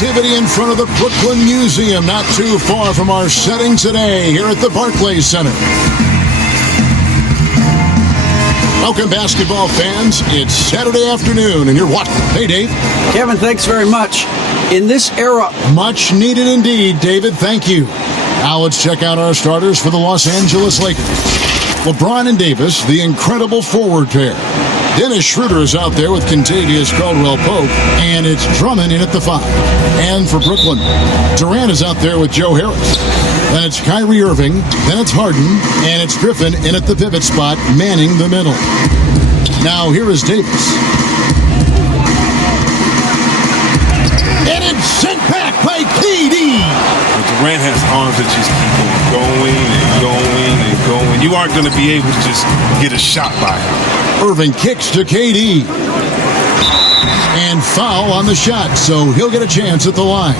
activity in front of the Brooklyn Museum, not too far from our setting today here at the Barclays Center. Welcome, basketball fans. It's Saturday afternoon, and you're watching. Hey, Dave. Kevin, thanks very much. In this era... Much needed indeed, David. Thank you. Now let's check out our starters for the Los Angeles Lakers. LeBron and Davis, the incredible forward pair. Dennis Schroeder is out there with Contavious Caldwell-Pope, and it's Drummond in at the 5. And for Brooklyn, Durant is out there with Joe Harris. Then it's Kyrie Irving, then it's Harden, and it's Griffin in at the pivot spot, manning the middle. Now here is Davis. And it's sent back by KD. But Durant has arms that just keep on going and going and going. You aren't going to be able to just get a shot by him. Irving kicks to KD. And foul on the shot, so he'll get a chance at the line.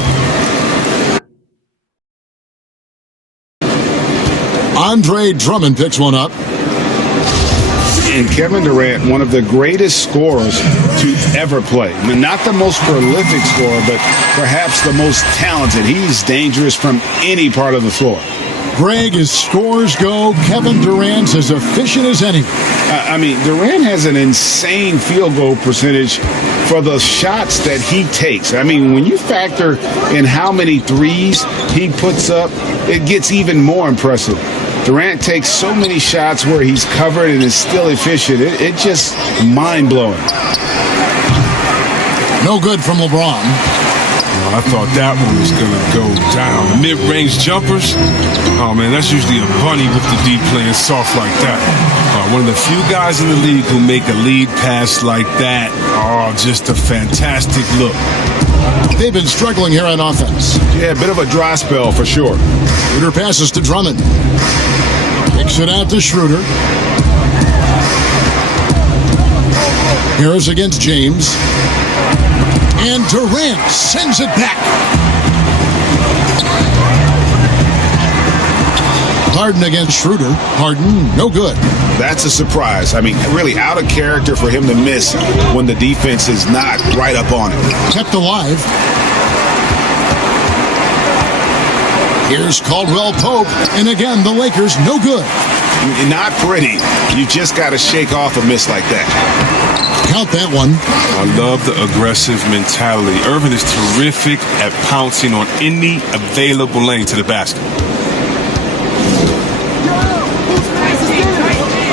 Andre Drummond picks one up. And Kevin Durant, one of the greatest scorers to ever play. I mean, not the most prolific scorer, but perhaps the most talented. He's dangerous from any part of the floor. Greg, as scores go, Kevin Durant's as efficient as any. I mean, Durant has an insane field goal percentage for the shots that he takes. I mean, when you factor in how many threes he puts up, it gets even more impressive. Durant takes so many shots where he's covered and is still efficient. It's just mind-blowing. No good from LeBron. I thought that one was going to go down. Mid-range jumpers, oh, man, that's usually a bunny with the D playing soft like that. One of the few guys in the league who make a lead pass like that. Oh, just a fantastic look. They've been struggling here on offense. Yeah, a bit of a dry spell for sure. Schroeder passes to Drummond. Kicks it out to Schroeder. Harris against James. And Durant sends it back. Harden against Schroeder. Harden, no good. That's a surprise. I mean, really out of character for him to miss when the defense is not right up on him. Kept alive. Here's Caldwell-Pope. And again, the Lakers, no good. Not pretty. You just got to shake off a miss like that. Count that one. I love the aggressive mentality. Irvin is terrific at pouncing on any available lane to the basket.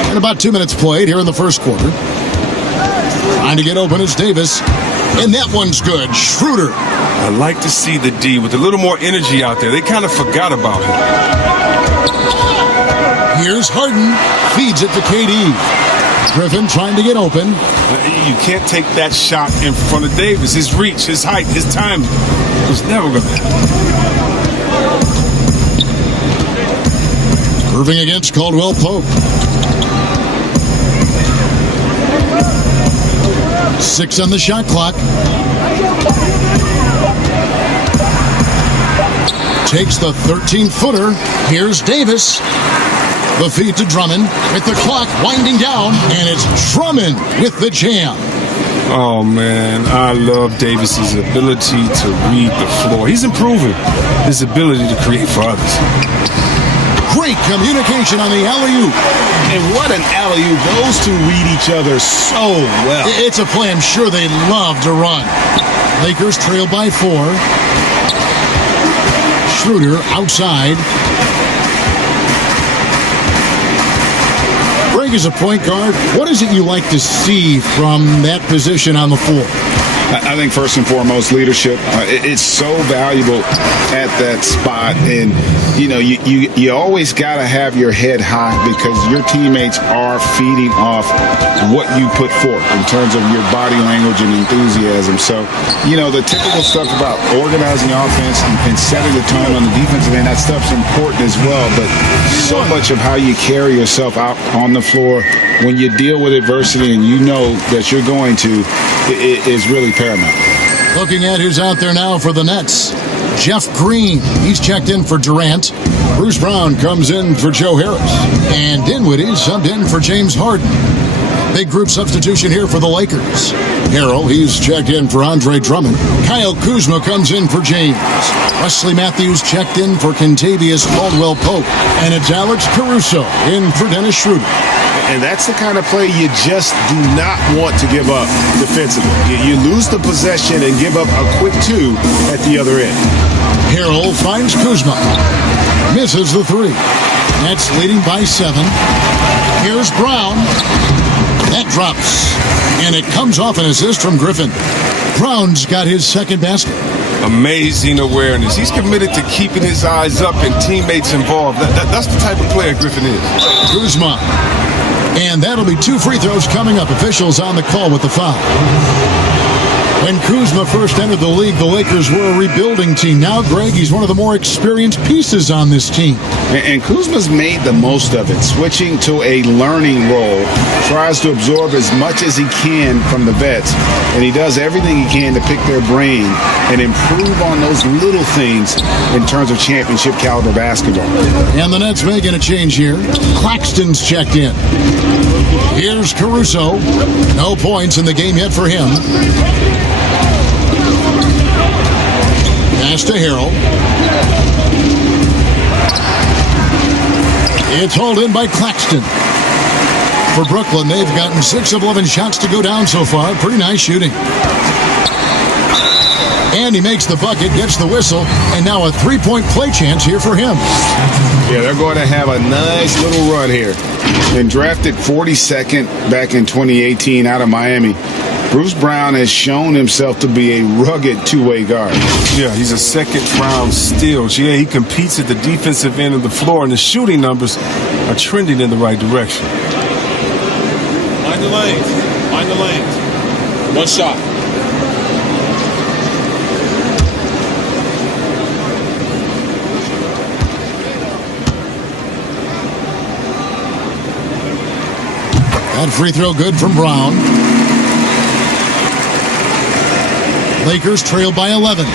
And about 2 minutes played here in the first quarter. Trying to get open is Davis. And that one's good. Schroeder. I like to see the D with a little more energy out there. They kind of forgot about him. Here's Harden. Feeds it to KD. Griffin trying to get open. You can't take that shot in front of Davis. His reach, his height, his time was never going to happen. Irving against Caldwell-Pope. 6 on the shot clock. Takes the 13-footer. Here's Davis. The feed to Drummond with the clock winding down, and it's Drummond with the jam. Oh, man, I love Davis's ability to read the floor. He's improving his ability to create for others. Great communication on the alley-oop. And what an alley-oop. Those two read each other so well. It's a play I'm sure they love to run. Lakers trail by 4. Schroeder outside. Greg is a point guard. What is it you like to see from that position on the floor? I think first and foremost, leadership. It's so valuable at that spot. And, you know, you always got to have your head high because your teammates are feeding off what you put forth in terms of your body language and enthusiasm. So, you know, the typical stuff about organizing offense and setting the tone on the defensive end, that stuff's important as well. But so much of how you carry yourself out on the floor when you deal with adversity and you know that you're going to, it is really paramount. Looking at who's out there now for the Nets. Jeff Green, he's checked in for Durant. Bruce Brown comes in for Joe Harris. And Dinwiddie subbed in for James Harden. Big group substitution here for the Lakers. Harrell, he's checked in for Andre Drummond. Kyle Kuzma comes in for James. Wesley Matthews checked in for Kentavious Caldwell-Pope. And it's Alex Caruso in for Dennis Schroeder. And that's the kind of play you just do not want to give up defensively. You lose the possession and give up a quick 2 at the other end. Harrell finds Kuzma. Misses the 3. Nets leading by 7. Here's Brown. That drops. And it comes off an assist from Griffin. Brown's got his second basket. Amazing awareness. He's committed to keeping his eyes up and teammates involved. That's the type of player Griffin is. Kuzma. And that'll be 2 free throws coming up. Officials on the call with the foul. When Kuzma first entered the league, the Lakers were a rebuilding team. Now, Greg, he's one of the more experienced pieces on this team. And Kuzma's made the most of it, switching to a learning role. Tries to absorb as much as he can from the vets. And he does everything he can to pick their brain and improve on those little things in terms of championship caliber basketball. And the Nets making a change here. Claxton's checked in. Here's Caruso. No points in the game yet for him. Pass to Harrell. It's hauled in by Claxton. For Brooklyn, they've gotten 6 of 11 shots to go down so far. Pretty nice shooting. And he makes the bucket, gets the whistle, and now a 3-point play chance here for him. Yeah, they're going to have a nice little run here. And drafted 42nd back in 2018 out of Miami, Bruce Brown has shown himself to be a rugged two-way guard. Yeah, he's a second-round steal. Yeah, he competes at the defensive end of the floor, and the shooting numbers are trending in the right direction. Mind the lanes. Mind the lanes. One shot. That free throw good from Brown. Lakers trail by 11.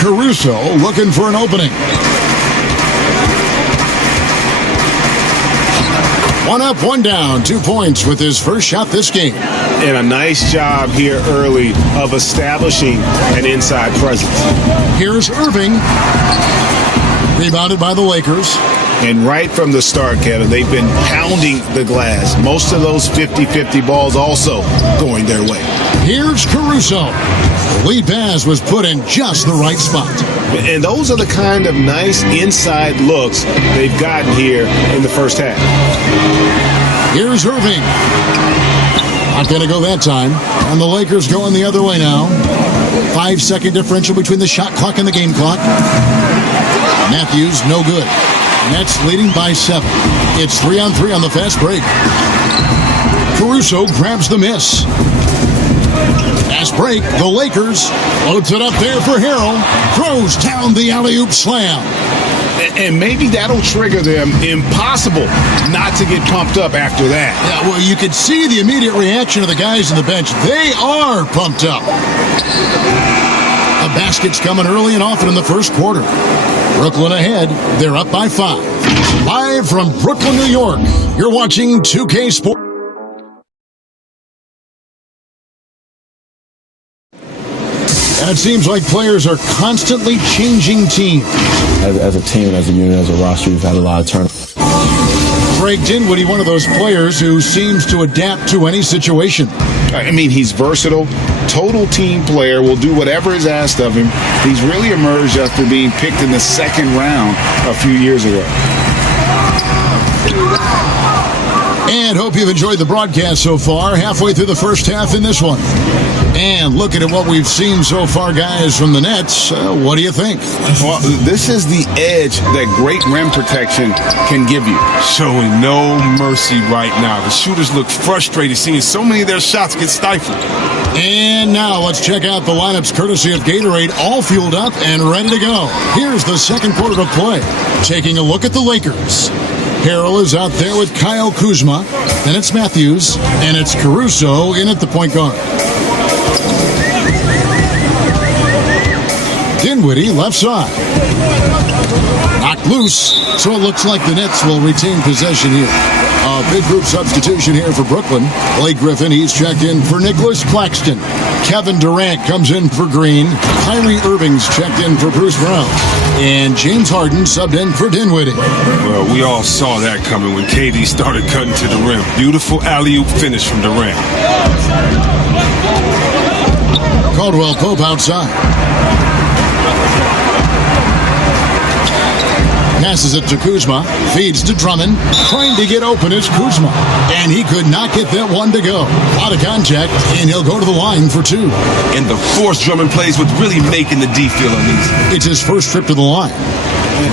Caruso looking for an opening. One up, one down. 2 points with his first shot this game. And a nice job here early of establishing an inside presence. Here's Irving. Rebounded by the Lakers. And right from the start, Kevin, they've been pounding the glass. Most of those 50-50 balls also going their way. Here's Caruso. The lead pass was put in just the right spot. And those are the kind of nice inside looks they've gotten here in the first half. Here's Irving. Not going to go that time. And the Lakers going the other way now. 5-second differential between the shot clock and the game clock. Matthews, no good. Nets leading by 7. It's 3-on-3 on the fast break. Caruso grabs the miss. Fast break, the Lakers loads it up there for Harrell. Throws down the alley-oop slam. And maybe that'll trigger them. Impossible not to get pumped up after that. Yeah, well, you could see the immediate reaction of the guys on the bench. They are pumped up. The basket's coming early and often in the first quarter. Brooklyn ahead. They're up by 5. Live from Brooklyn, New York, you're watching 2K Sports. And it seems like players are constantly changing teams. As a team, as a unit, as a roster, we've had a lot of turnover. Greg Dinwiddie, one of those players who seems to adapt to any situation. I mean, he's versatile, total team player, will do whatever is asked of him. He's really emerged after being picked in the second round a few years ago. And hope you've enjoyed the broadcast so far. Halfway through the first half in this one. And looking at what we've seen so far, guys, from the Nets, what do you think? Well, this is the edge that great rim protection can give you. Showing no mercy right now. The shooters look frustrated seeing so many of their shots get stifled. And now let's check out the lineups courtesy of Gatorade, all fueled up and ready to go. Here's the second quarter of play. Taking a look at the Lakers. Harrell is out there with Kyle Kuzma. Then it's Matthews. And it's Caruso in at the point guard. Dinwiddie, left side. Knocked loose, so it looks like the Nets will retain possession here. A big group substitution here for Brooklyn. Blake Griffin, he's checked in for Nicholas Claxton. Kevin Durant comes in for Green. Kyrie Irving's checked in for Bruce Brown. And James Harden subbed in for Dinwiddie. Well, we all saw that coming when KD started cutting to the rim. Beautiful alley-oop finish from Durant. Caldwell Pope outside. Passes it to Kuzma. Feeds to Drummond. Trying to get open is Kuzma. And he could not get that one to go. A lot of contact, and he'll go to the line for two. And the force Drummond plays with really making the D feel uneasy. It's his first trip to the line.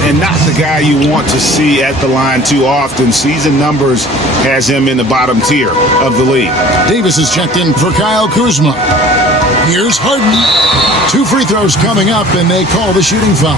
And not the guy you want to see at the line too often. Season numbers has him in the bottom tier of the league. Davis is checked in for Kyle Kuzma. Here's Harden. 2 free throws coming up, and they call the shooting foul.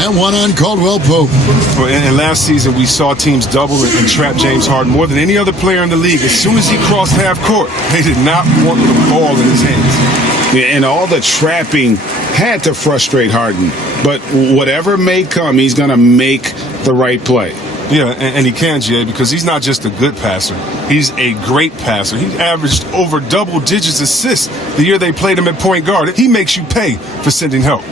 And one on Caldwell Pope. Well, and last season, we saw teams double and trap James Harden more than any other player in the league. As soon as he crossed half court, they did not want the ball in his hands. Yeah, and all the trapping had to frustrate Harden. But whatever may come, he's going to make the right play. Yeah, and he can, Jay, because he's not just a good passer. He's a great passer. He averaged over double-digit assists the year they played him at point guard. He makes you pay for sending help.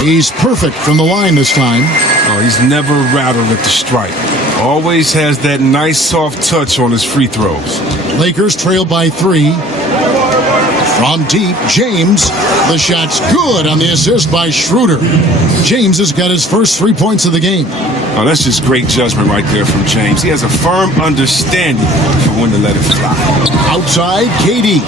He's perfect from the line this time. Oh, he's never rattled at the stripe. Always has that nice soft touch on his free throws. Lakers trail by 3. From deep, James. The shot's good on the assist by Schroeder. James has got his first 3 points of the game. Oh, that's just great judgment right there from James. He has a firm understanding for when to let it fly. Outside, KD.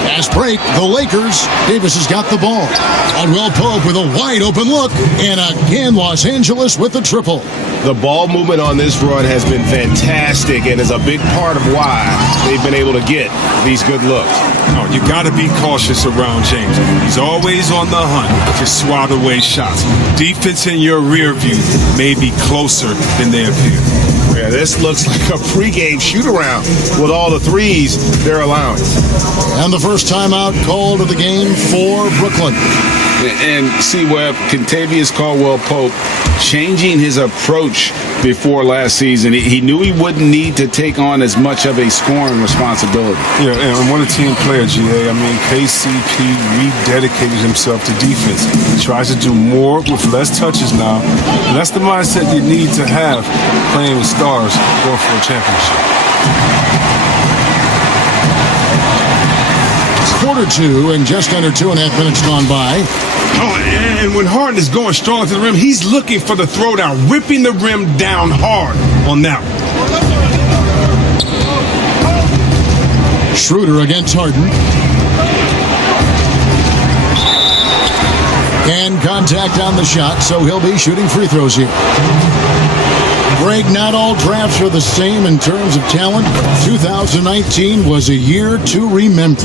Fast break, the Lakers. Davis has got the ball. Caldwell Pope with a wide open look. And again, Los Angeles with the triple. The ball movement on this run has been fantastic and is a big part of why they've been able to get these good looks. Oh, you got to be cautious around James. He's always on the hunt to swat away shots. Defense in your rear view may be closer than they appear. Yeah, this looks like a pregame shoot-around with all the threes they're allowing. And the first timeout called of the game for Brooklyn. And see, Webb, Kentavious Caldwell-Pope changing his approach before last season. He knew he wouldn't need to take on as much of a scoring responsibility. Yeah, and what a team player, GA. I mean, KCP rededicated himself to defense. He tries to do more with less touches now. And that's the mindset you need to have playing with stars going for a championship. Quarter 2 and just under 2.5 minutes gone by. Oh, and when Harden is going strong to the rim, he's looking for the throwdown, ripping the rim down hard on that one. Schroeder against Harden. And contact on the shot, so he'll be shooting free throws here. Greg, not all drafts are the same in terms of talent. 2019 was a year to remember.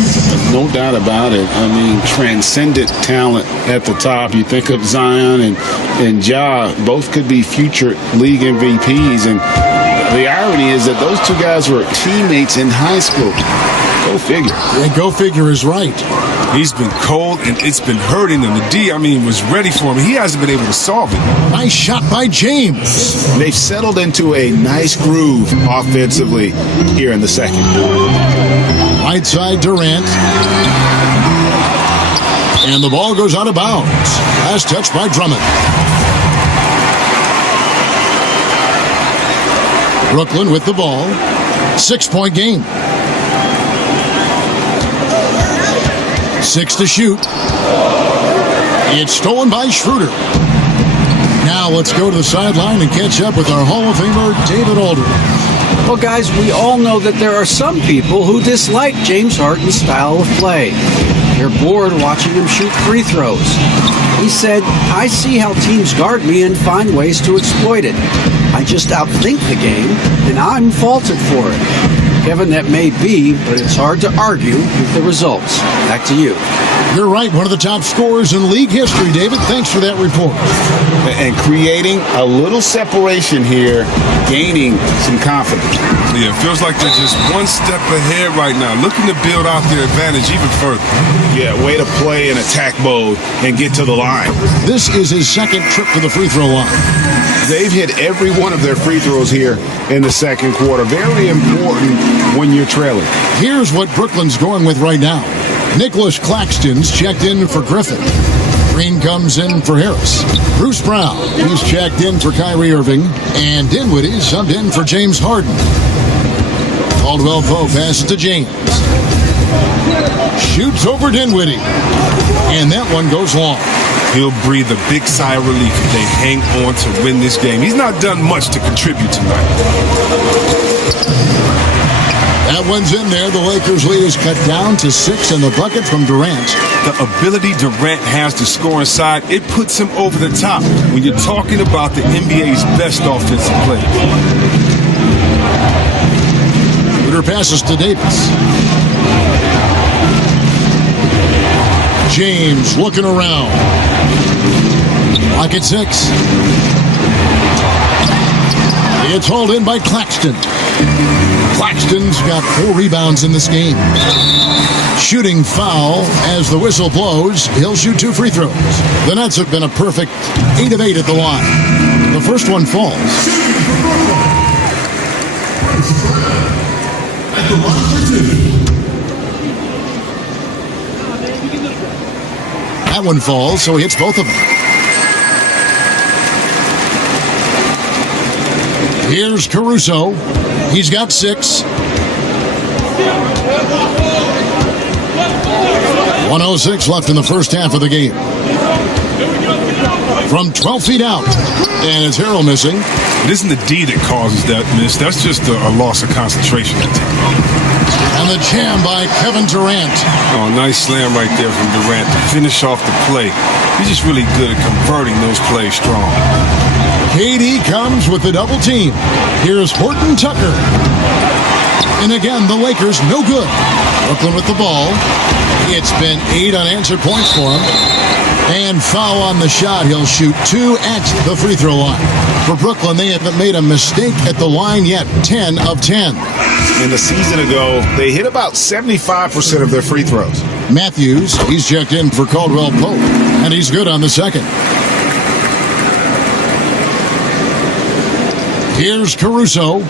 No doubt about it. I mean, transcendent talent at the top. You think of Zion and Ja, both could be future league MVPs. And the irony is that those two guys were teammates in high school. Go figure. And go figure is right. He's been cold, and it's been hurting him. The D, was ready for him. He hasn't been able to solve it. Nice shot by James. They've settled into a nice groove offensively here in the second. Right side, Durant. And the ball goes out of bounds. Last touch by Drummond. Brooklyn with the ball. 6-point game. 6 to shoot. It's stolen by Schroeder. Now let's go to the sideline and catch up with our Hall of Famer, David Aldridge. Well, guys, we all know that there are some people who dislike James Harden's style of play. They're bored watching him shoot free throws. He said, "I see how teams guard me and find ways to exploit it. I just outthink the game, and I'm faulted for it." Kevin, that may be, but it's hard to argue with the results. Back to you. You're right, one of the top scorers in league history, David. Thanks for that report. And creating a little separation here, gaining some confidence. Yeah, it feels like they're just one step ahead right now, looking to build out their advantage even further. Yeah, way to play in attack mode and get to the line. This is his second trip to the free throw line. They've hit every one of their free throws here in the second quarter. Very important when you're trailing. Here's what Brooklyn's going with right now. Nicholas Claxton's checked in for Griffin. Green comes in for Harris. Bruce Brown, he's checked in for Kyrie Irving. And Dinwiddie subbed in for James Harden. Caldwell Pope passes to James. Shoots over Dinwiddie. And that one goes long. He'll breathe a big sigh of relief if they hang on to win this game. He's not done much to contribute tonight. That one's in there. The Lakers' lead is cut down to 6 and the bucket from Durant. The ability Durant has to score inside, it puts him over the top when you're talking about the NBA's best offensive player. Schroeder passes to Davis. James looking around. Lock at 6. It's hauled in by Claxton. Claxton's got 4 rebounds in this game. Shooting foul as the whistle blows. He'll shoot 2 free throws. The Nets have been a perfect 8 of 8 at the line. The first one falls. That one falls, so he hits both of them. Here's Caruso. He's got 6. 1:06 left in the first half of the game. From 12 feet out. And it's Harrell missing. It isn't the D that causes that miss. That's just a loss of concentration. And the jam by Kevin Durant. Oh, nice slam right there from Durant to finish off the play. He's just really good at converting those plays strong. KD comes with the double team. Here's Horton Tucker. And again, the Lakers no good. Brooklyn with the ball. It's been 8 unanswered points for him. And foul on the shot. He'll shoot 2 at the free throw line. For Brooklyn, they haven't made a mistake at the line yet. 10 of 10. And a season ago, they hit about 75% of their free throws. Matthews, he's checked in for Caldwell Pope. And he's good on the second. Here's Caruso.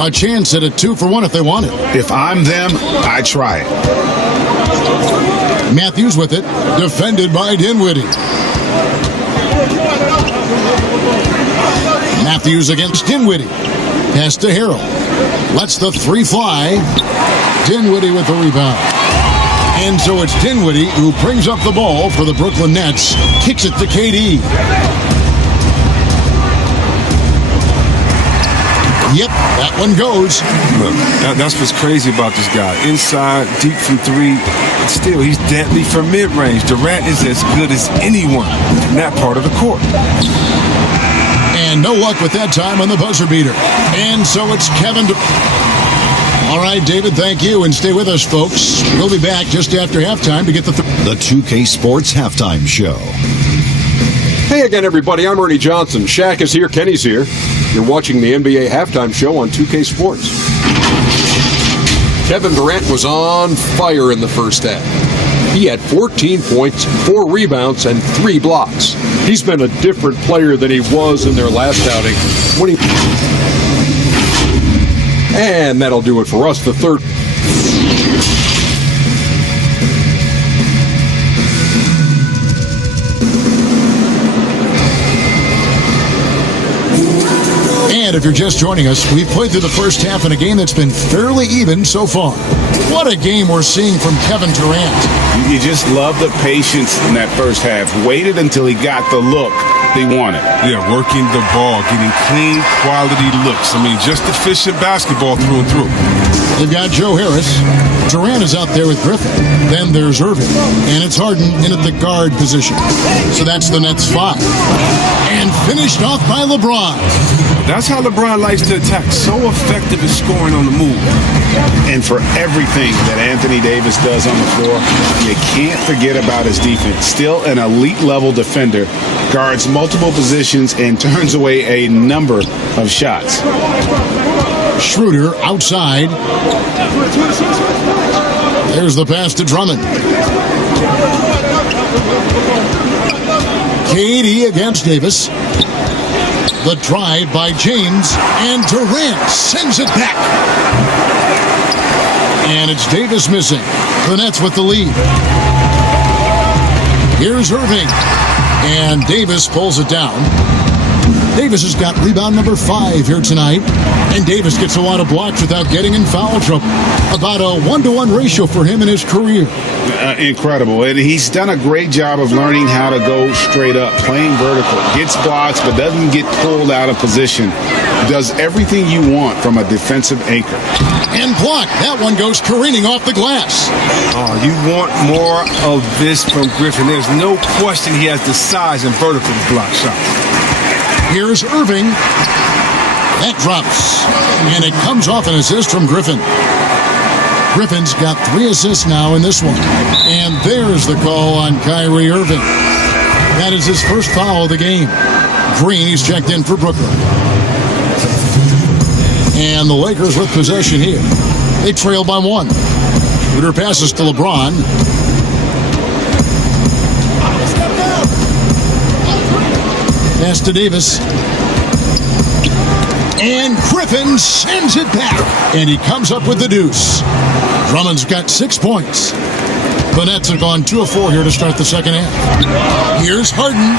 A chance at a 2-for-1 if they want it. If I'm them, I try it. Matthews with it. Defended by Dinwiddie. Matthews against Dinwiddie. Pass to Harrell. Lets the 3 fly. Dinwiddie with the rebound. And so it's Dinwiddie who brings up the ball for the Brooklyn Nets. Kicks it to KD. Yep, that one goes. Look, that's what's crazy about this guy. Inside, deep from 3. Still, he's deadly from mid-range. Durant is as good as anyone in that part of the court. And no luck with that time on the buzzer beater. And so it's Kevin. All right, David, thank you. And stay with us, folks. We'll be back just after halftime to get the 2K Sports Halftime Show. Hey again, everybody. I'm Ernie Johnson. Shaq is here. Kenny's here. You're watching the NBA Halftime Show on 2K Sports. Kevin Durant was on fire in the first half. He had 14 points, 4 rebounds, and 3 blocks. He's been a different player than he was in their last outing. And that'll do it for us. The third. And if you're just joining us, we've played through the first half in a game that's been fairly even so far. What a game we're seeing from Kevin Durant. You just love the patience in that first half. Waited until he got the look he wanted. Yeah, working the ball, getting clean, quality looks. I mean, just efficient basketball through and through. They've got Joe Harris. Durant is out there with Griffin. Then there's Irving. And it's Harden in at the guard position. So that's the Nets 5. And finished off by LeBron. That's how LeBron likes to attack. So effective at scoring on the move. And for everything that Anthony Davis does on the floor, you can't forget about his defense. Still an elite level defender, guards multiple positions and turns away a number of shots. Schroeder outside. There's the pass to Drummond. KD against Davis. The drive by James, and Durant sends it back. And it's Davis missing. The Nets with the lead. Here's Irving. And Davis pulls it down. Davis has got rebound number 5 here tonight. And Davis gets a lot of blocks without getting in foul trouble. About a 1-to-1 ratio for him in his career. Incredible. And he's done a great job of learning how to go straight up, playing vertical. Gets blocks, but doesn't get pulled out of position. Does everything you want from a defensive anchor. And blocked. That one goes careening off the glass. Oh, you want more of this from Griffin. There's no question he has the size and vertical to block shots. Here's Irving. That drops. And it comes off an assist from Griffin. Griffin's got 3 assists now in this one. And there's the call on Kyrie Irving. That is his first foul of the game. Green, he's checked in for Brooklyn. And the Lakers with possession here. They trail by 1. Schroeder passes to LeBron. Pass to Davis. And Griffin sends it back. And he comes up with the deuce. Drummond's got 6 points. The Nets have gone 2 of 4 here to start the second half. Here's Harden.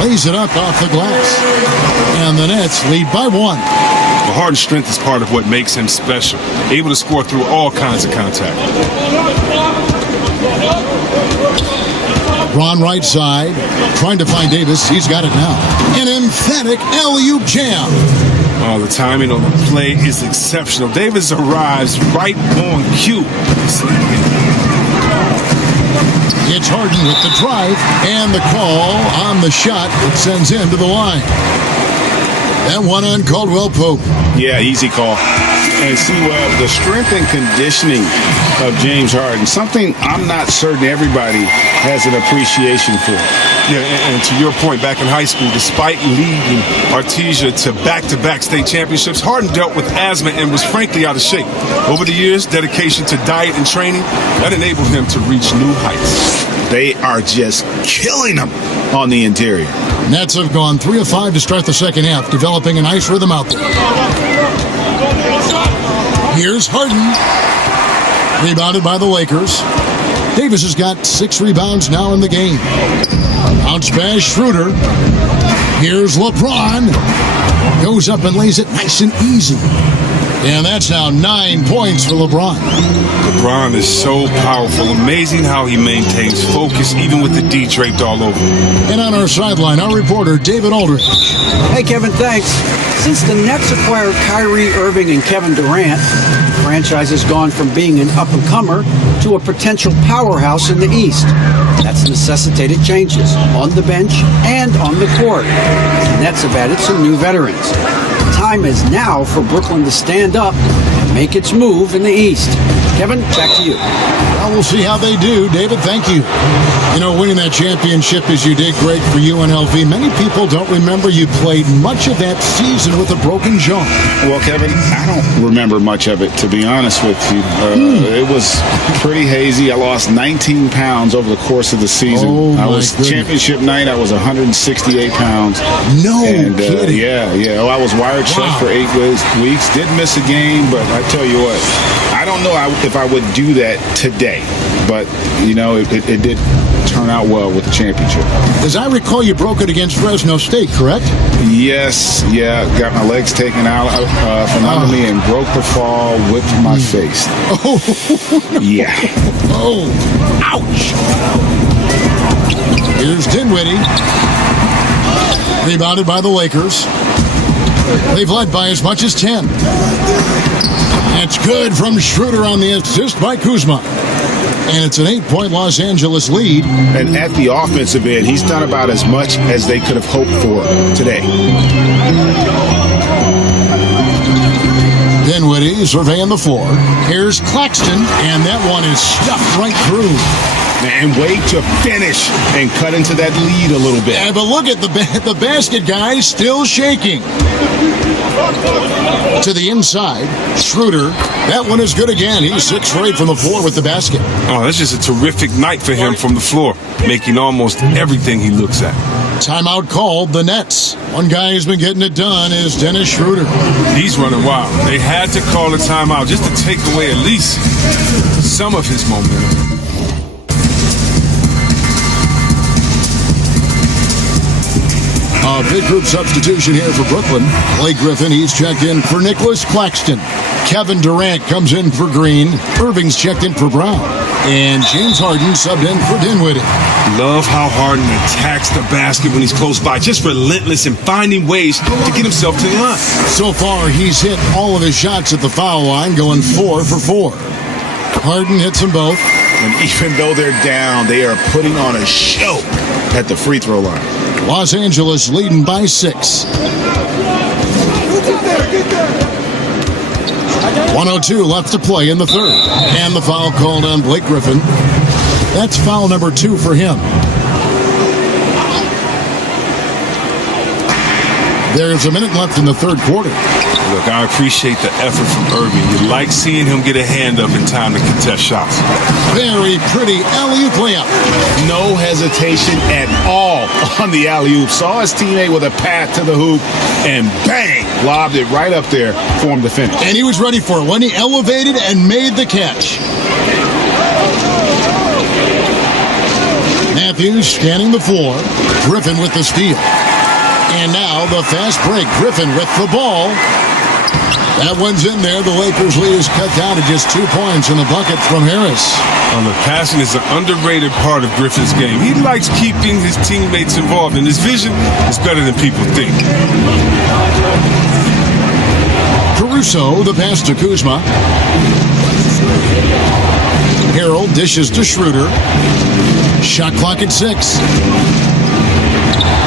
Lays it up off the glass. And the Nets lead by 1. Well, Harden's strength is part of what makes him special. Able to score through all kinds of contact. Ron right side, trying to find Davis. He's got it now. An emphatic alley-oop jam. Oh, the timing on the play is exceptional. Davis arrives right on cue. It's Harden with the drive and the call on the shot that sends him to the line. That one on Caldwell Pope. Yeah, easy call. And see, the strength and conditioning of James Harden, something I'm not certain everybody has an appreciation for. Yeah, and to your point, back in high school, despite leading Artesia to back-to-back state championships, Harden dealt with asthma and was frankly out of shape. Over the years, dedication to diet and training, that enabled him to reach new heights. They are just killing him on the interior. Nets have gone 3 of 5 to start the second half, developing a nice rhythm out there. Here's Harden. Rebounded by the Lakers. Davis has got 6 rebounds now in the game. Bounce pass, Schroeder. Here's LeBron. Goes up and lays it nice and easy. And that's now 9 points for LeBron. LeBron is so powerful. Amazing how he maintains focus even with the D draped all over. And on our sideline, our reporter, David Aldridge. Hey, Kevin, thanks. Since the Nets acquired Kyrie Irving and Kevin Durant, the franchise has gone from being an up-and-comer to a potential powerhouse in the East. That's necessitated changes on the bench and on the court. The Nets have added some new veterans. The time is now for Brooklyn to stand up and make its move in the East. Kevin, back to you. Well, we'll see how they do. David, thank you. You know, winning that championship as you did, great for UNLV. Many people don't remember you played much of that season with a broken jaw. Well, Kevin, I don't remember much of it, to be honest with you. It was pretty hazy. I lost 19 pounds over the course of the season. Oh, I was championship night. I was 168 pounds. No kidding. Yeah. I was wired shut for 8 weeks. Did miss a game, but I tell you what, I don't know if I would do that today. But, you know, it did turn out well with the championship. As I recall, you broke it against Fresno State, correct? Yes, got my legs taken out from under me and broke the fall with my face. Oh, no. Yeah. Oh, ouch. Here's Dinwiddie. Rebounded by the Lakers. They've led by as much as 10. That's good from Schroeder on the assist by Kuzma. And it's an 8-point Los Angeles lead. And at the offensive end, he's done about as much as they could have hoped for today. Dinwiddie surveying the floor. Here's Claxton, and that one is stuffed right through. And way to finish and cut into that lead a little bit. Yeah, but look at the basket guy still shaking. To the inside, Schroeder. That one is good again. He's 6 for 8 from the floor with the basket. Oh, that's just a terrific night for him from the floor, making almost everything he looks at. Timeout called, the Nets. One guy who's been getting it done is Dennis Schroeder. He's running wild. They had to call a timeout just to take away at least some of his momentum. A big group substitution here for Brooklyn. Blake Griffin, he's checked in for Nicholas Claxton. Kevin Durant comes in for Green. Irving's checked in for Brown. And James Harden subbed in for Dinwiddie. Love how Harden attacks the basket when he's close by. Just relentless in finding ways to get himself to the line. So far, he's hit all of his shots at the foul line, going 4 for 4. Harden hits them both. And even though they're down, they are putting on a show at the free throw line. Los Angeles leading by 6. 1:02 left to play in the third. And the foul called on Blake Griffin. That's foul number 2 for him. There's a minute left in the third quarter. Look, I appreciate the effort from Irving. You like seeing him get a hand up in time to contest shots. Very pretty alley-oop layup. No hesitation at all on the alley-oop. Saw his teammate with a path to the hoop and bang, lobbed it right up there for him to finish. And he was ready for it when he elevated and made the catch. Matthews scanning the floor. Griffin with the steal. And now the fast break. Griffin with the ball. That one's in there. The Lakers lead is cut down to just 2 points in the bucket from Harris. The passing is an underrated part of Griffin's game. He likes keeping his teammates involved, and his vision is better than people think. Caruso, the pass to Kuzma. Harrell dishes to Schroeder. Shot clock at 6.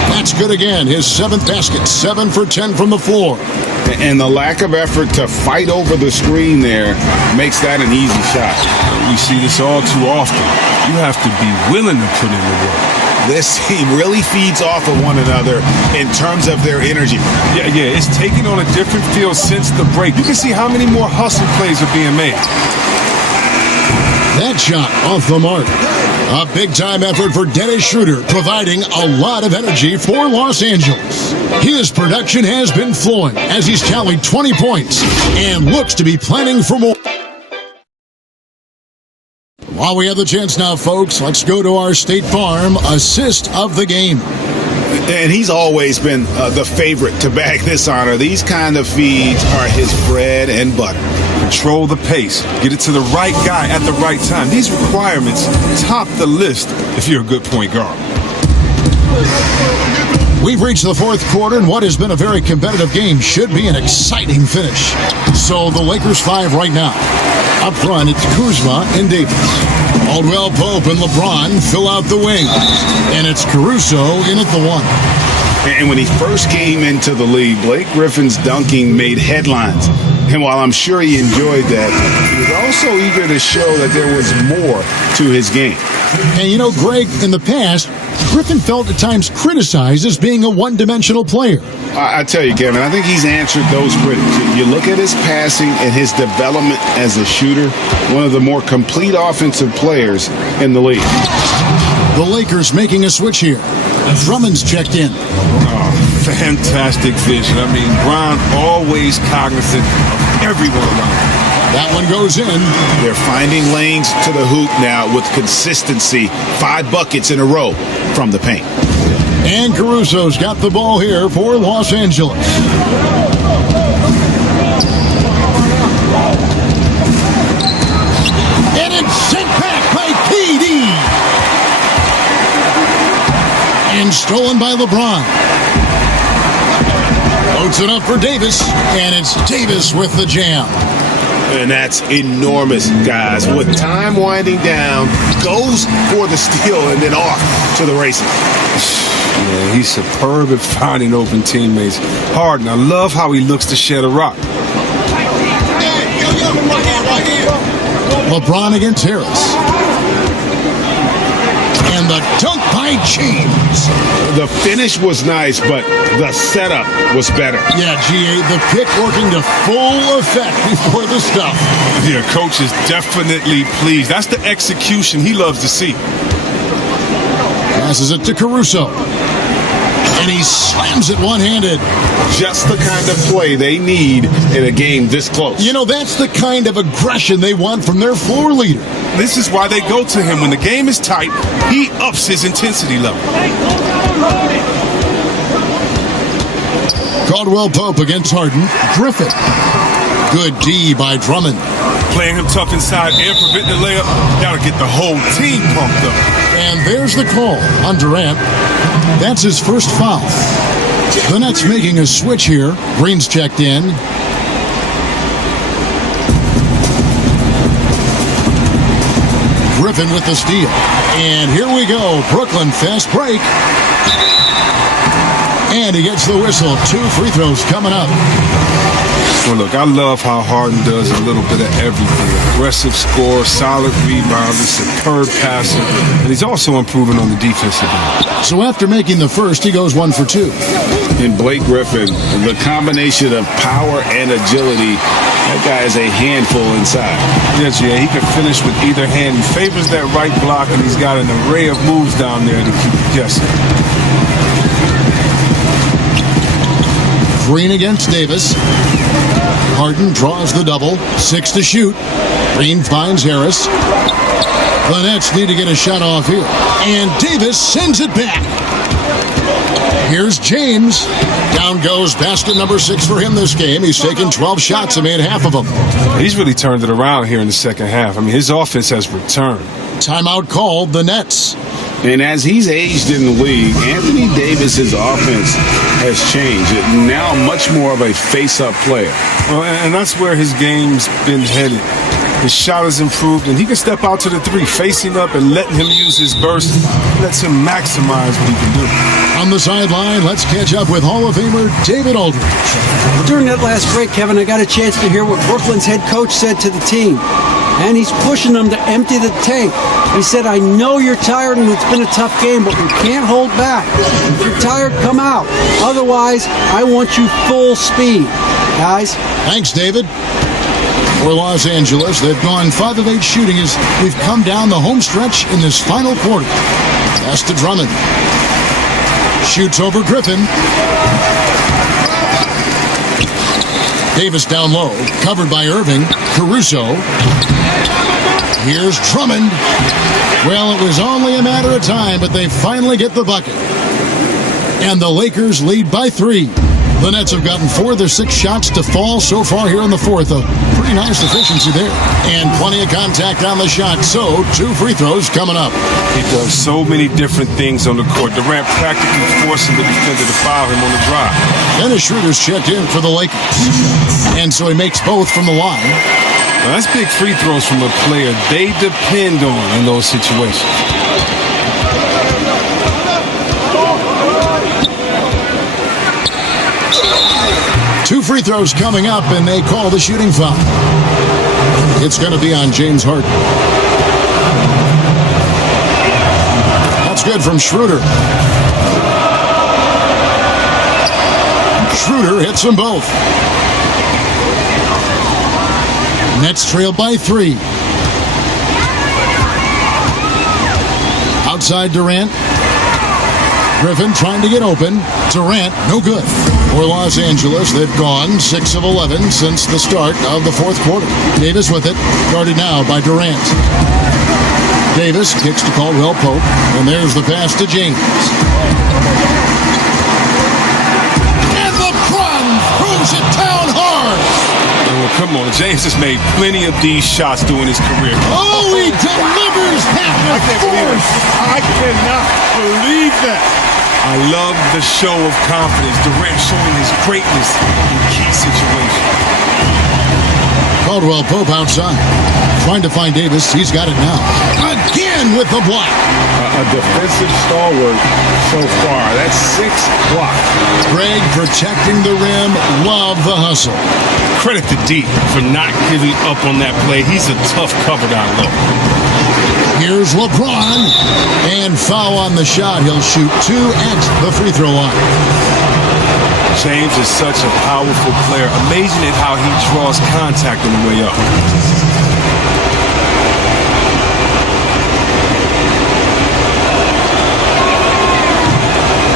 That's good again. His 7th basket. 7 for 10 from the floor. And the lack of effort to fight over the screen there makes that an easy shot. We see this all too often. You have to be willing to put in the work. This team really feeds off of one another in terms of their energy. Yeah, it's taken on a different feel since the break. You can see how many more hustle plays are being made. That shot off the mark. A big-time effort for Dennis Schroeder, providing a lot of energy for Los Angeles. His production has been flowing as he's tallied 20 points and looks to be planning for more. While we have the chance now, folks, let's go to our State Farm assist of the game. And he's always been the favorite to bag this honor. These kind of feeds are his bread and butter. Control the pace. Get it to the right guy at the right time. These requirements top the list if you're a good point guard. We've reached the fourth quarter, and what has been a very competitive game should be an exciting finish. So the Lakers 5 right now. Up front, it's Kuzma and Davis. Caldwell Pope and LeBron fill out the wing. And it's Caruso in at the 1. And when he first came into the league, Blake Griffin's dunking made headlines. And while I'm sure he enjoyed that, he was also eager to show that there was more to his game. And you know, Greg, in the past, Griffin felt at times criticized as being a one-dimensional player. I tell you, Kevin, I think he's answered those critics. You look at his passing and his development as a shooter, one of the more complete offensive players in the league. The Lakers making a switch here. Drummond's checked in. Oh, fantastic vision. I mean, Bron always cognizant of everyone around him. That one goes in. They're finding lanes to the hoop now with consistency. 5 buckets in a row from the paint. And Caruso's got the ball here for Los Angeles. And it's sent back by KD. And stolen by LeBron. Loads it up for Davis. And it's Davis with the jam. And that's enormous, guys. With time winding down, goes for the steal and then off to the races. Man, he's superb at finding open teammates. Harden, I love how he looks to shed a rock. LeBron against Harris. And the dunk by James. The finish was nice, but the setup was better. Yeah, GA, the pick working to full effect before the stuff. Yeah, coach is definitely pleased. That's the execution he loves to see. Passes it to Caruso. And he slams it one-handed. Just the kind of play they need in a game this close. You know, that's the kind of aggression they want from their floor leader. This is why they go to him. When the game is tight, he ups his intensity level. Caldwell Pope against Harden. Griffin. Good D by Drummond. Playing him tough inside and preventing the layup. That'll get the whole team pumped up. And there's the call on Durant. That's his first foul. The Nets making a switch here. Green's checked in. Griffin with the steal. And here we go. Brooklyn fast break. And he gets the whistle. 2 free throws coming up. Well, look, I love how Harden does a little bit of everything. Aggressive score, solid rebounder, superb passer, and he's also improving on the defensive end. So after making the first, he goes 1 for 2. And Blake Griffin, the combination of power and agility, that guy is a handful inside. Yes, yeah, he can finish with either hand. He favors that right block, and he's got an array of moves down there to keep you guessing. Green against Davis. Harden draws the double. 6 to shoot. Green finds Harris. The Nets need to get a shot off here. And Davis sends it back. Here's James. Down goes basket number 6 for him this game. He's taken 12 shots and made half of them. He's really turned it around here in the second half. I mean, his offense has returned. Timeout called, the Nets. And as he's aged in the league, Anthony Davis's offense has changed. Now much more of a face-up player. Well, and that's where his game's been headed. His shot has improved, and he can step out to the 3, facing up and letting him use his burst. Lets him maximize what he can do. On the sideline, let's catch up with Hall of Famer David Aldridge. During that last break, Kevin, I got a chance to hear what Brooklyn's head coach said to the team. And he's pushing them to empty the tank. He said, I know you're tired and it's been a tough game, but we can't hold back. If you're tired, come out. Otherwise, I want you full speed. Guys. Thanks, David. For Los Angeles, they've gone 5 of 8 shooting as we've come down the home stretch in this final quarter. Pass to Drummond. Shoots over Griffin. Davis down low, covered by Irving. Caruso. Here's Drummond. Well, it was only a matter of time, but they finally get the bucket. And the Lakers lead by 3. The Nets have gotten 4 of their 6 shots to fall so far here in the fourth. A pretty nice efficiency there. And plenty of contact on the shot. So, 2 free throws coming up. He does so many different things on the court. Durant practically forcing the defender to foul him on the drive. Dennis Schroeder's checked in for the Lakers. And so he makes both from the line. Well, that's big free throws from a player they depend on in those situations. Two free throws coming up, and they call the shooting foul. It's going to be on James Harden. That's good from Schroeder. Schroeder hits them both. Nets trail by 3. Outside Durant. Griffin trying to get open. Durant, no good. For Los Angeles, they've gone 6 of 11 since the start of the fourth quarter. Davis with it, guarded now by Durant. Davis kicks to Caldwell Pope, and there's the pass to James. And LeBron throws it down hard. Oh, come on, James has made plenty of these shots during his career. Oh, he delivers that with force. I cannot believe that. I love the show of confidence. Durant showing his greatness in key situations. Caldwell Pope outside. Trying to find Davis. He's got it now. Again with the block. A defensive stalwart so far. That's 6 blocks. Greg protecting the rim. Love the hustle. Credit to D for not giving up on that play. He's a tough cover down low. Here's LeBron. And foul on the shot. He'll shoot 2 at the free throw line. James is such a powerful player. Amazing at how he draws contact on the way up.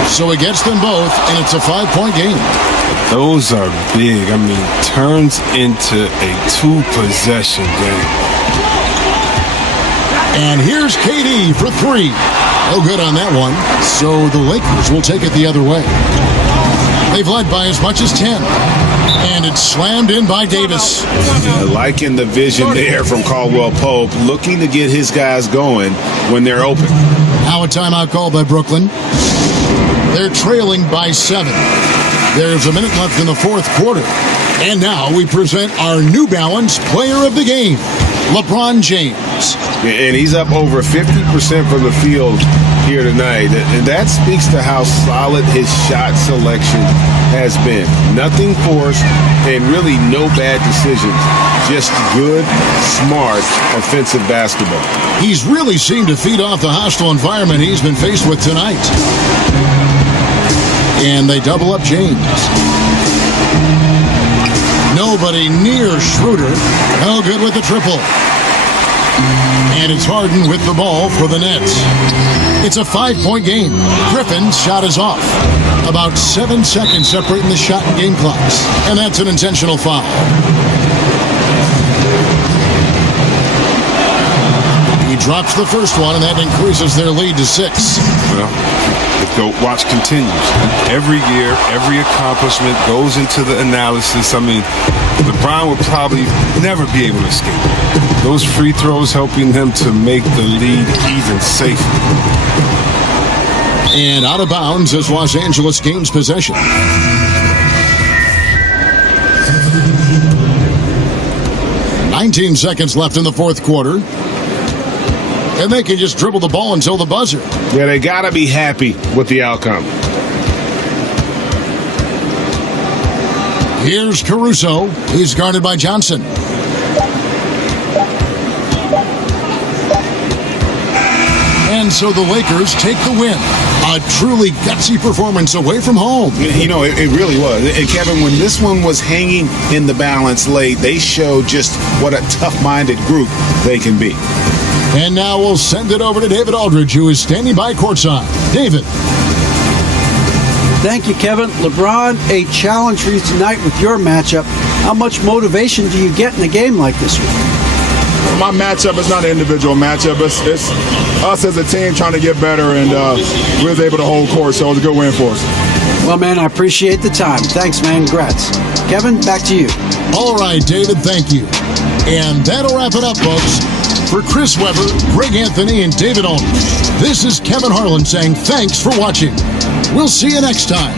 So he gets them both, and it's a 5-point game. Those are big. I mean, turns into a 2-possession game. And here's KD for 3. No good on that one. So the Lakers will take it the other way. They've led by as much as 10. And it's slammed in by Davis. Liking the vision there from Caldwell Pope, looking to get his guys going when they're open. Now a timeout called by Brooklyn. They're trailing by 7. There's a minute left in the fourth quarter. And now we present our New Balance Player of the Game, LeBron James. And he's up over 50% from the field here tonight. And that speaks to how solid his shot selection has been. Nothing forced and really no bad decisions. Just good, smart, offensive basketball. He's really seemed to feed off the hostile environment he's been faced with tonight. And they double up James. Nobody near Schroeder. No good with the triple. And it's Harden with the ball for the Nets. It's a 5-point game. Griffin's shot is off. About 7 seconds separating the shot and game clocks. And that's an intentional foul. He drops the first one, and that increases their lead to 6. Well, the GOAT watch continues. Every year, every accomplishment goes into the analysis. I mean, LeBron would probably never be able to escape. Those free throws helping them to make the lead even safer. And out of bounds as Los Angeles gains possession. 19 seconds left in the fourth quarter. And they can just dribble the ball until the buzzer. Yeah, they got to be happy with the outcome. Here's Caruso. He's guarded by Johnson. And so the Lakers take the win. A truly gutsy performance away from home. You know, it really was. And Kevin, when this one was hanging in the balance late, they showed just what a tough-minded group they can be. And now we'll send it over to David Aldridge, who is standing by courtside. David. Thank you, Kevin. LeBron, a challenge for you tonight with your matchup. How much motivation do you get in a game like this one? My matchup is not an individual matchup. It's us as a team trying to get better, and we was able to hold court, so it was a good win for us. Well, man, I appreciate the time. Thanks, man. Congrats. Kevin, back to you. All right, David, thank you. And that'll wrap it up, folks. For Chris Webber, Greg Anthony, and David Aldridge, this is Kevin Harlan saying thanks for watching. We'll see you next time.